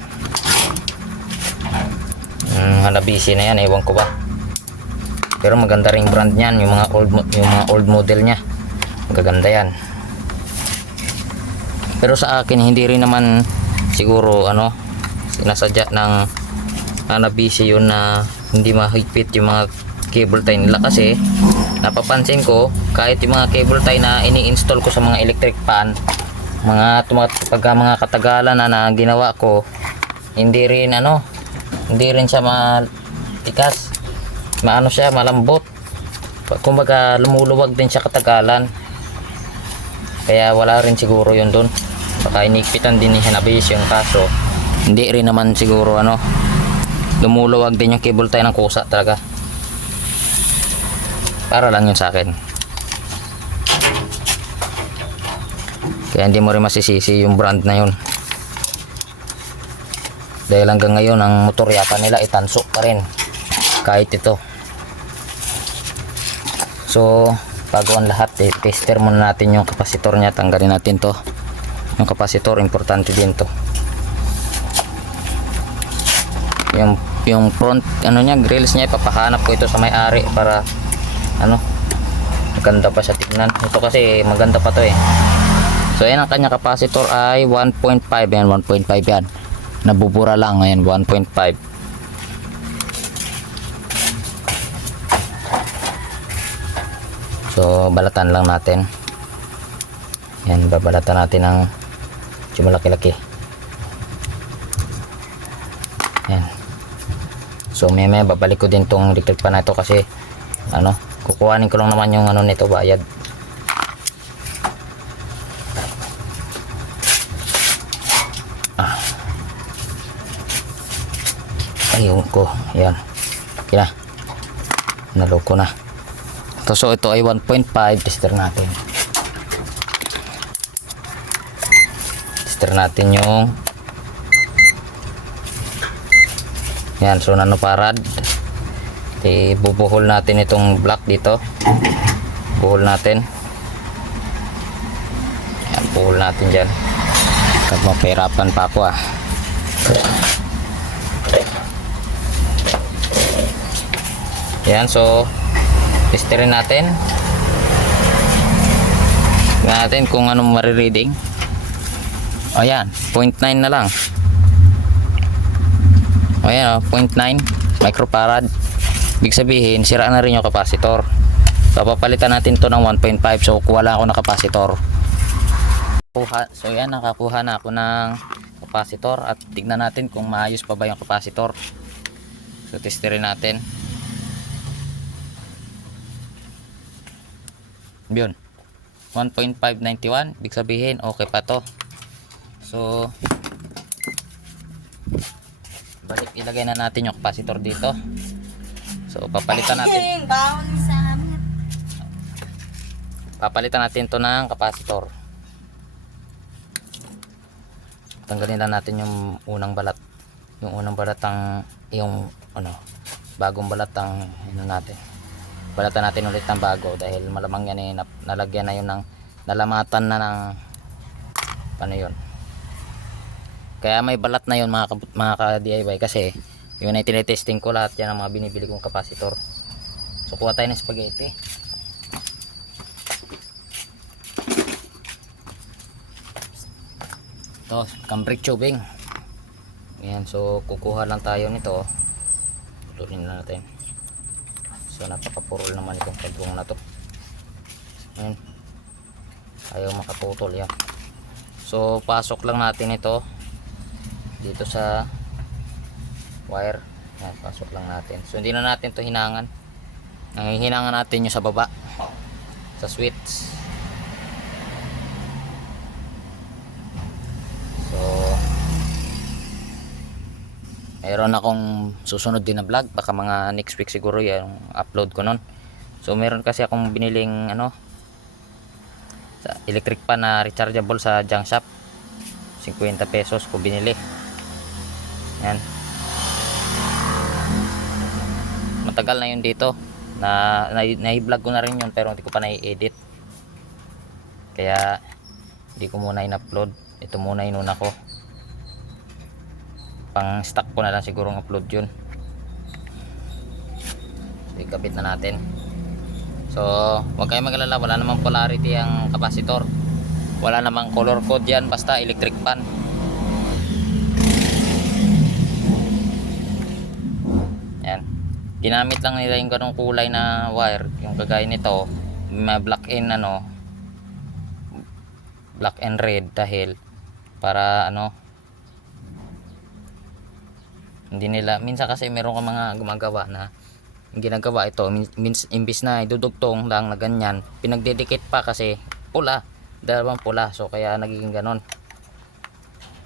Hanabishi na yan, ewan ko ba. Pero maganda ring brand niyan, yung mga old model niya. Magaganda yan. Pero sa akin hindi rin naman siguro ano sinasadya ng Hanabishi yun na hindi mahigpit yung mga cable tie nila, kasi napapansin ko kahit yung mga cable tie na ini-install ko sa mga electric fan, mga katagalan na ginawa ko, hindi rin siya matikas, siya malambot, kumbaga lumuluwag din siya katagalan. Kaya wala rin siguro yun dun, baka inigpitan din ni Hanabishi yung kaso hindi rin naman siguro lumuluwag din yung cable tie ng kusa talaga. Para lang yun sa akin. Kaya hindi mo rin masisisi yung brand na yun, dahil hanggang ngayon ang motor yata nila itanso pa rin kahit ito. So bago ang lahat, tester muna natin yung kapasitor nya. Tanggalin natin to, yung kapasitor, importante din to. Yung front grills nya, ipapahanap ko ito sa may-ari para maganda pa siya tignan. Ito kasi maganda pa to eh. So ayan, ang kanya kapasitor ay 1.5 yan, 1.5 yan. Nabubura lang ngayon, 1.5. So balatan lang natin. Yan, babalatan natin ng malaki-laki. Yan. So may babalik ko din tong electric pan na ito kasi kukuhanin ko lang naman yung nito, bayad. Ayun ko, yan. Okay na. Naloko na. So ito ay 1.5, tester natin. Tester natin yung yan, so nanoparad. Ibubuhol natin itong block dito. Buhol natin. Yan, buhol natin dyan. Mapahirapan pa ako ah. Yan, so testerin natin. Tingnan natin kung anong marireading. Ayan, 0.9 na lang. Ayan, 0.9 microfarad. Ibig sabihin, sira na rin yung capacitor. So papalitan natin to ng 1.5. So kuha lang ako ng capacitor. So yan, nakakuha na ako ng capacitor. At tignan natin kung maayos pa ba yung capacitor. So testerin natin. Yun, 1.591. Ibig sabihin okay pa to. So balik, ilagay na natin yung capacitor dito. So papalitan natin to ng capacitor. Tanggalin na natin yung unang balat. Yung unang balat yung bagong balat natin. Balatan natin ulit ng bago dahil malamang yan nalagyan na yun ng nalamatan na ng yun. Kaya may balat na yun mga ka-DIY kasi yun ay tinetesting ko, lahat yan ang mga binibili kong capacitor. So kuha tayo ng spaghetti. Ito, cambric tubing. Ayan, so kukuha lang tayo nito. Tutunin na natin. So napakapurol naman itong kadrong na to. Ayan. Ayaw makaputol yan. So pasok lang natin ito dito sa wire. Ayan, pasok lang natin. So hindi na natin to hinangan. Ang hinangan natin yung sa baba, sa switch. So mayroon akong susunod din na vlog, baka mga next week siguro yung upload ko nun. So meron kasi akong biniling sa electric pan na rechargeable sa junk shop. 50 pesos ko binili. Yan, matagal na yun dito, na-vlog ko na rin yun pero hindi ko pa na-edit, kaya hindi ko muna in-upload. Ito muna inuna ko, pang stock ko na lang sigurong upload yun. So ikabit na natin. So huwag kayong magalala, wala namang polarity ang capacitor, wala namang color code yan, basta electric pan. Yan, ginamit lang nila yung ganong kulay na wire, yung kagaya nito, may black and red, dahil para hindi nila, minsan kasi meron ka mga gumagawa na ginagawa ito, imbis na idudugtong lang na ganyan, pinagdedikit pa kasi pula, dalawang pula, so kaya nagiging ganon.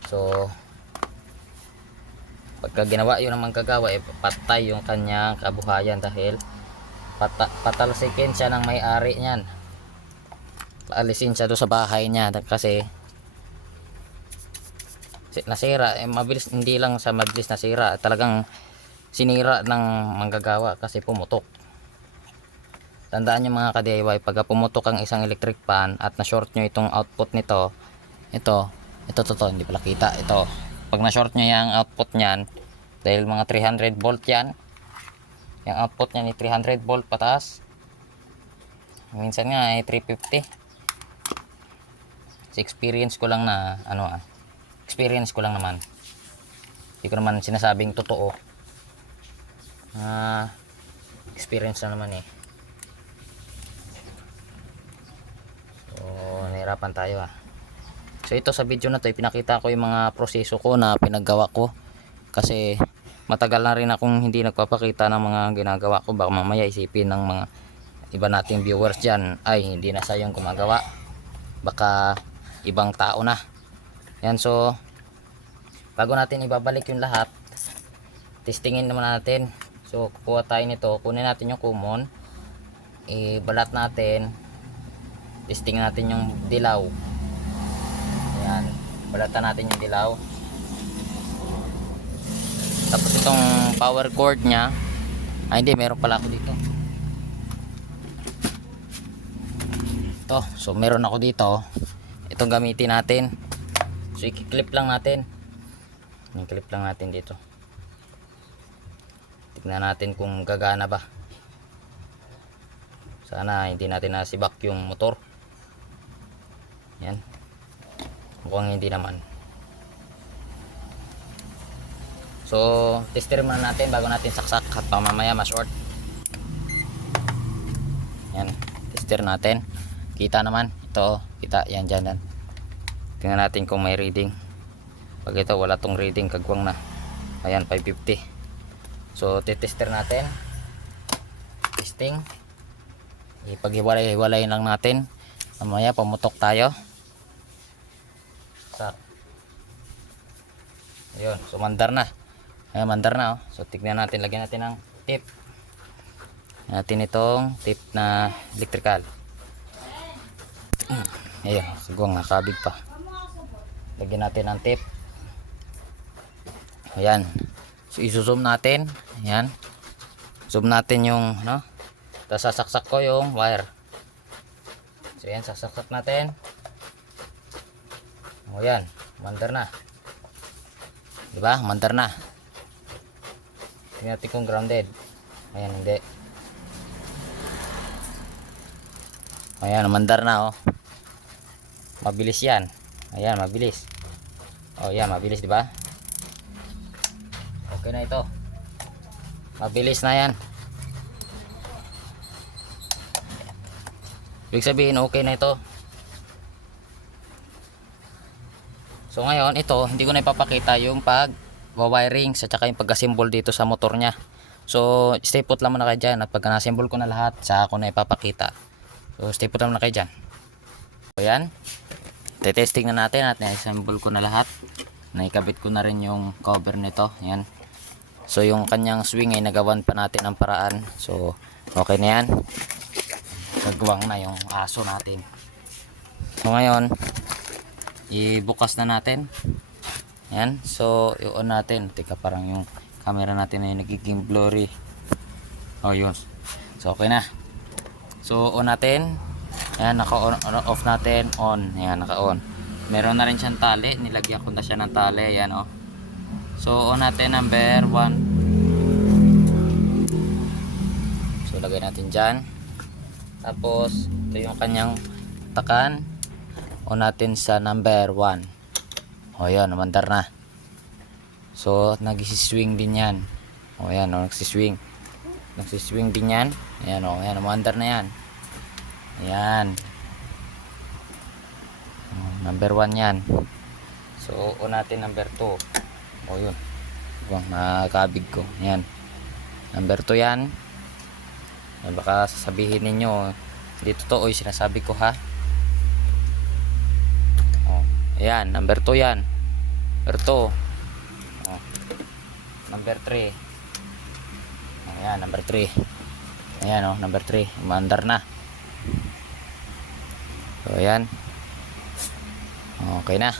So pagka ginawa yun ang manggagawa, patay yung kanyang kabuhayan dahil patalsikin siya ng may-ari niyan, alisin siya doon sa bahay niya kasi nasira. Mabilis, hindi lang sa mabilis nasira, talagang sinira ng manggagawa kasi pumutok. Tandaan nyo mga ka-DIY, pag pumutok ang isang electric pan at na-short nyo itong output nito, ito, hindi pala kita, ito, pag na-short nyo yung output nyan, dahil mga 300 volt yan, yung output nyan ay 300 volt pataas, minsan nga ay 350. Experience ko lang na experience ko lang naman, hindi ko naman sinasabing totoo, experience na naman eh. So nahirapan tayo So ito, sa video na to pinakita ko yung mga proseso ko na pinaggawa ko, kasi matagal na rin akong hindi nagpapakita ng mga ginagawa ko, baka mamaya isipin ng mga iba nating viewers dyan, ay hindi na sayang gumagawa, baka ibang tao na. Yan, so bago natin ibabalik yung lahat, testingin naman natin. So kukuha tayo nito, kunin natin yung common, ibalat natin, testingin natin yung dilaw. Ayan, balatan natin yung dilaw. Tapos itong power cord nya, hindi, meron pala ako dito. Ito, so meron ako dito, itong gamitin natin. So i-clip lang natin. I-clip lang natin dito. Tignan natin kung gagana ba. Sana hindi natin nasibak yung motor. Yan. Mukhang hindi naman. So tester muna natin bago natin saksak at pamamaya ma-short. Yan. Tester natin. Kita naman. Ito. Kita. Yan dyan. Tingnan natin kung may reading. Pag ito wala tong reading, kagwang na. Ayan, 550. So titester natin. Testing. Ipaghiwalay-hiwalay lang natin. Mamaya pamutok tayo. Sak. Ayun, so mandar na. Ayan, mandar na, oh. So tignan natin, lagyan natin ng tip. Natin itong tip na electrical. Ayun, sigong nakabig pa. Lagyan natin ng tip. Ayan. So isusum natin. Ayan. Zoom natin yung no. Tapos sasaksak ko yung wire. So ayan, sasaksak natin. O yan, mandar na. Diba? Mandar na. Tingnan natin kung grounded. Ayan, hindi. Ayan, mandar na, oh. Mabilis yan. Ayan, mabilis. Oh, yan, mabilis, diba? Okay na ito. Mabilis na yan. Ibig sabihin, okay na ito. So ngayon, ito, hindi ko na ipapakita yung pag-wiring sa tsaka yung pag-assemble dito sa motor niya. So, stay put lang muna kayo dyan. At pag na-assemble ko na lahat, saka ko na ipapakita. So, stay put lang muna kayo dyan. So, yan. Tetesting na natin at na-assemble ko na lahat. Naikabit ko na rin yung cover nito. Yan. So, yung kanyang swing ay nagawan pa natin ang paraan. So, okay na yan. Nagawang na yung aso natin. So, ngayon, ibukas na natin. Yan. So, i-on natin. Teka, parang yung camera natin ay nagiging blurry. Oh, yun. So, okay na. So, on natin. Yan, naka-on, off natin. On. Yan, naka-on. Meron na rin siyang tali. Nilagyan ko na siya ng tali. Yan, oh. So, on natin number 1. So, lagay natin dyan. Tapos, ito yung kanyang takan. On natin sa number 1. O yan, namandar na. So nagsiswing din yan. O yan, o, nagsiswing. Nagsiswing din yan. Ayan, o yan, namandar na yan. Ayan. Number 1 yan. So on natin number 2. O yun, nakakabig ko. Ayan, number 2 yan. Ayan, baka sasabihin ninyo hindi totoo yung sinasabi ko, ha. Ayan, number 2 yan. Number 2. Oh. Number 3. Ayan, number 3. Ayan, oh, number 3. Umandar na. So, ayan. Okay na.